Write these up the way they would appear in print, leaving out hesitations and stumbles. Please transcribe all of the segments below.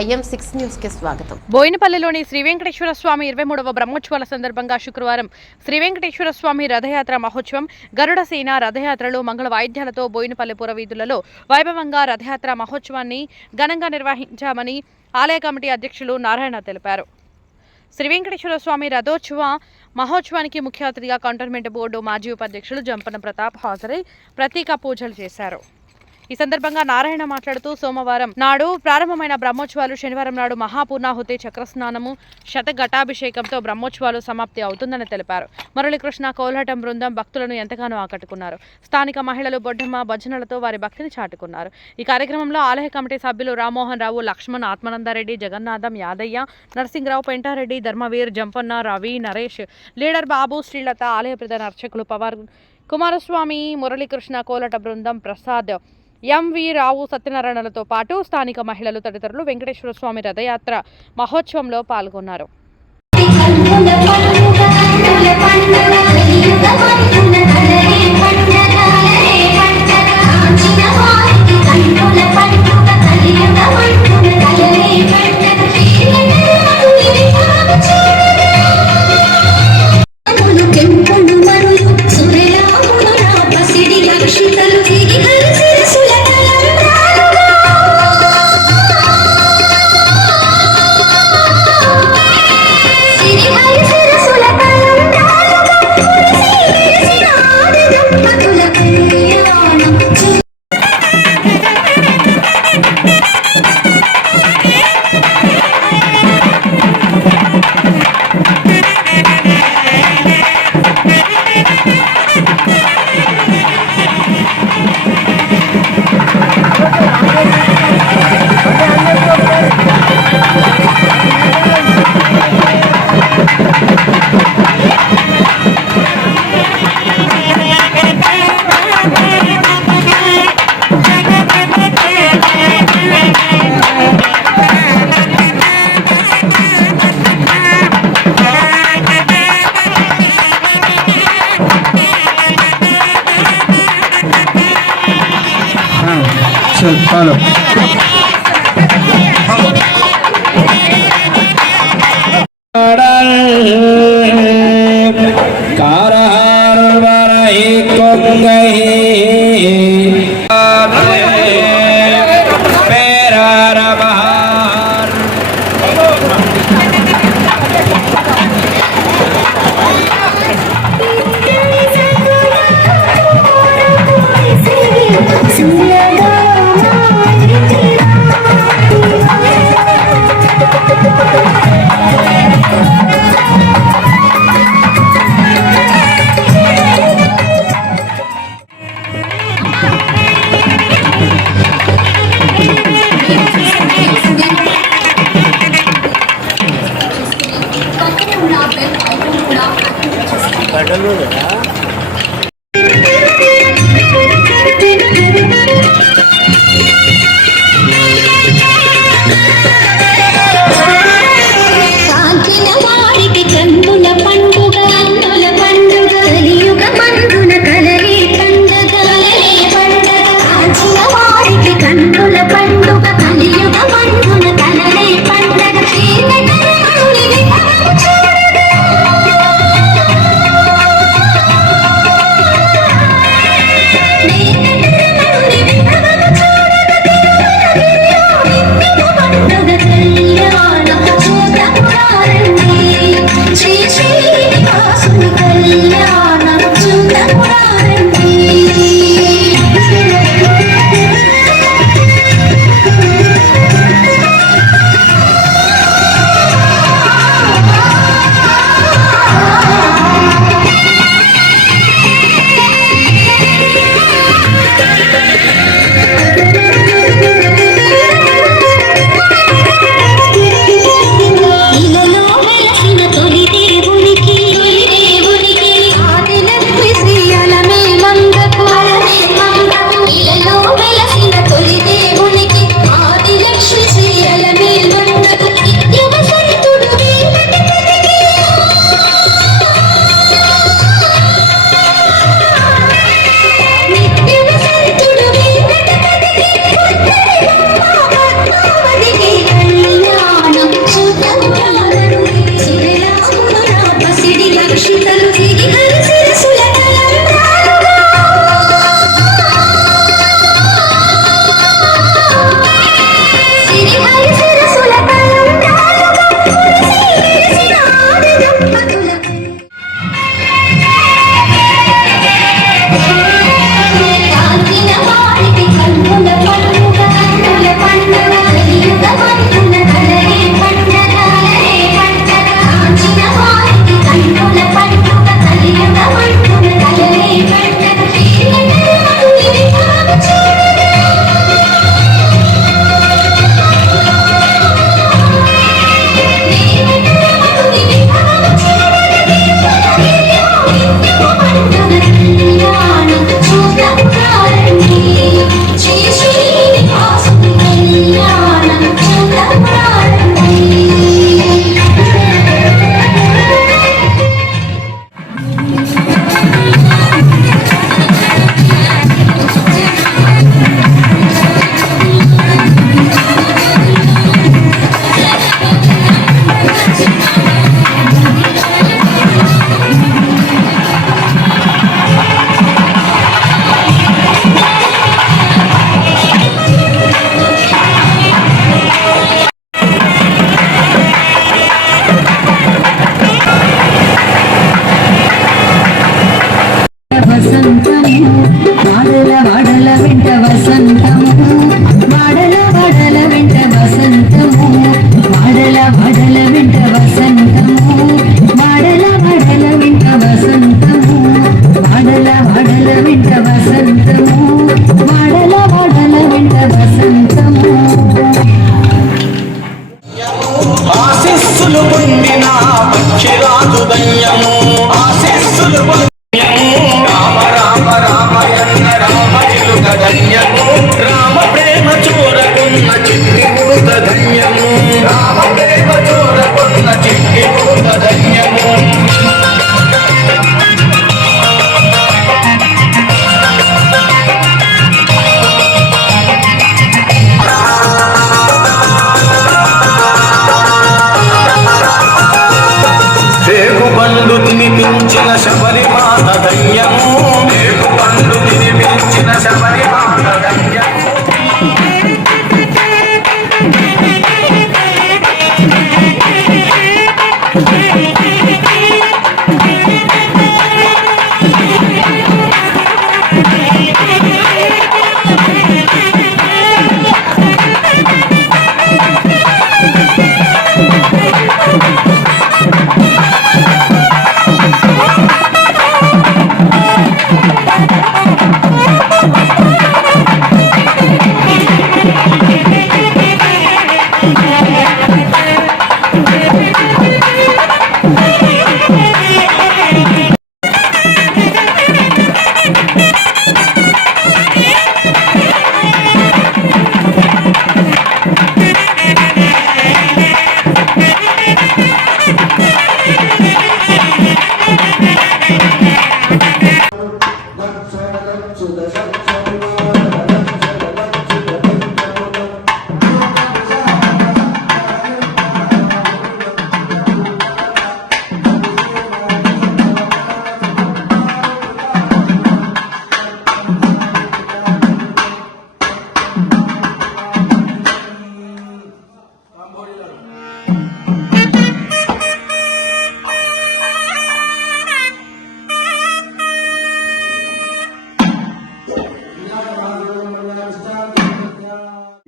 YM6 news కి స్వాగతం. బోయినపల్లిలోని శ్రీ వెంకటేశ్వర స్వామి 23వ బ్రహ్మోత్సవాల సందర్భంగా శుక్రవారం శ్రీ వెంకటేశ్వర స్వామి రథయాత్ర మహోత్సవం గరుడసేన రథయాత్రలో మంగళ వాయిద్యాలతో బోయినపల్లి పురవీధులలో వైభవంగా రథయాత్ర మహోత్సవాన్ని ఘనంగా నిర్వహించామని ఆలయ కమిటీ అధ్యక్షులు నారాయణ తెలిపారు. శ్రీ వెంకటేశ్వర స్వామి రథోత్సవ మహోత్సవానికి ముఖ్య అతిథిగా కంటోన్మెంట్ బోర్డు మాజీ ఉపాధ్యక్షులు జంపన ప్రతాప్ హాజరై ప్రత్యేక పూజలు చేశారు. ఈ సందర్భంగా నారాయణ మాట్లాడుతూ సోమవారం నాడు ప్రారంభమైన బ్రహ్మోత్సవాలు శనివారం నాడు మహాపూర్ణాహుతి చక్రస్నానము శతఘటాభిషేకంతో బ్రహ్మోత్సవాలు సమాప్తి అవుతుందని తెలిపారు. మురళీకృష్ణ కోలాటం బృందం భక్తులను ఎంతగానో ఆకట్టుకున్నారు. స్థానిక మహిళలు బొడ్డమ్మ భజనలతో వారి భక్తిని చాటుకున్నారు. ఈ కార్యక్రమంలో ఆలయ కమిటీ సభ్యులు రామ్మోహన్ రావు, లక్ష్మణ్, ఆత్మానందరెడ్డి, జగన్నాథం, యాదయ్య, నరసింహరావు, పెంటారెడ్డి, ధర్మవీర్, జంపన్న, రవి, నరేష్, లీడర్ బాబు, శ్రీలత, ఆలయ ప్రధాన అర్చకులు పవర్ కుమారస్వామి, మురళీకృష్ణ కోలాట బృందం ప్రసాద్, ఎంవి రావు, సత్యనారాయణలతో పాటు స్థానిక మహిళలు తదితరులు వెంకటేశ్వర స్వామి రథయాత్ర మహోత్సవంలో పాల్గొన్నారు. Follow.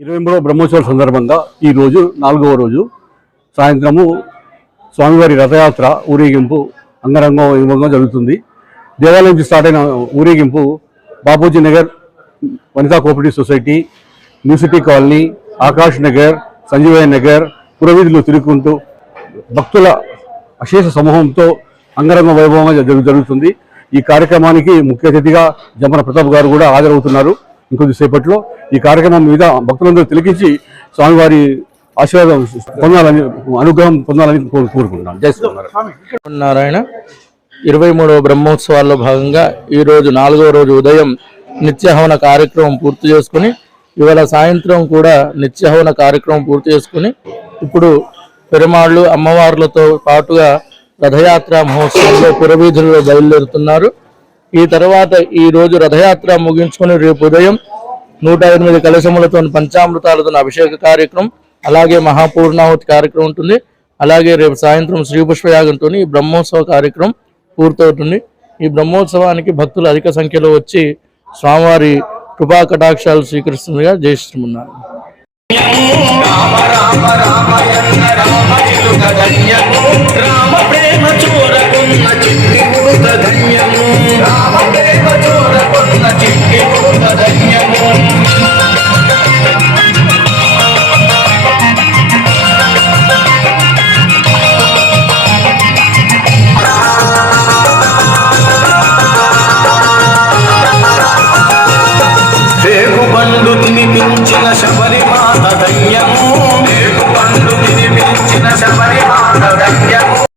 23వ బ్రహ్మోత్సవాల సందర్భంగా ఈరోజు 4వ రోజు సాయంత్రము స్వామివారి రథయాత్ర ఊరేగింపు అంగరంగ వైభవంగా జరుగుతుంది. దేవాలయం నుంచి స్టార్ట్ అయిన ఊరేగింపు Bapuji Nagar, Vanitha cooperative society, new city colony, Akash Nagar, Sanjeevaiah Nagar పురవీధిలో తిరుగుకుంటూ భక్తుల అశేష సమూహంతో అంగరంగ వైభవంగా జరుగుతుంది. ఈ కార్యక్రమానికి ముఖ్య అతిథిగా జమ్మన ప్రతాప్ గారు కూడా హాజరవుతున్నారు. ఇంకొద్దిసేపట్లో ఈ కార్యక్రమం మీద భక్తులందరూ తిలకించి స్వామివారి ఆశీర్వాదం పొందాలని, అనుగ్రహం పొందాలని కోరుకుంటున్నాను. జై శ్రీనారాయణ. 23వ బ్రహ్మోత్సవాల్లో భాగంగా ఈరోజు 4వ రోజు ఉదయం నిత్యహవన కార్యక్రమం పూర్తి చేసుకుని, ఇవాళ సాయంత్రం కూడా నిత్యహవన కార్యక్రమం పూర్తి చేసుకుని ఇప్పుడు పెరుమాళ్ళు అమ్మవార్లతో పాటుగా రథయాత్ర మహోత్సవంలో పురవీధుల్లో బయలుదేరుతున్నారు. ఈ తర్వాత ఈ రోజు రథయాత్ర ముగించుకుని రేపు ఉదయం 108 కలశములతో పంచామృతాలతో అభిషేక కార్యక్రమం, అలాగే మహాపూర్ణాహుతి కార్యక్రమం ఉంటుంది. అలాగే రేపు సాయంత్రం శ్రీ పుష్పయాగంతో ఈ బ్రహ్మోత్సవ కార్యక్రమం పూర్తవుతుంది. ఈ బ్రహ్మోత్సవానికి భక్తులు అధిక సంఖ్యలో వచ్చి స్వామివారి కృపా కటాక్షాలు స్వీకరిస్తుందిగా జయిస్తున్నారు. తినిపించిన శబరిమాత ధన్యము, పండు తినిపించిన శబరిమాత ధన్యము.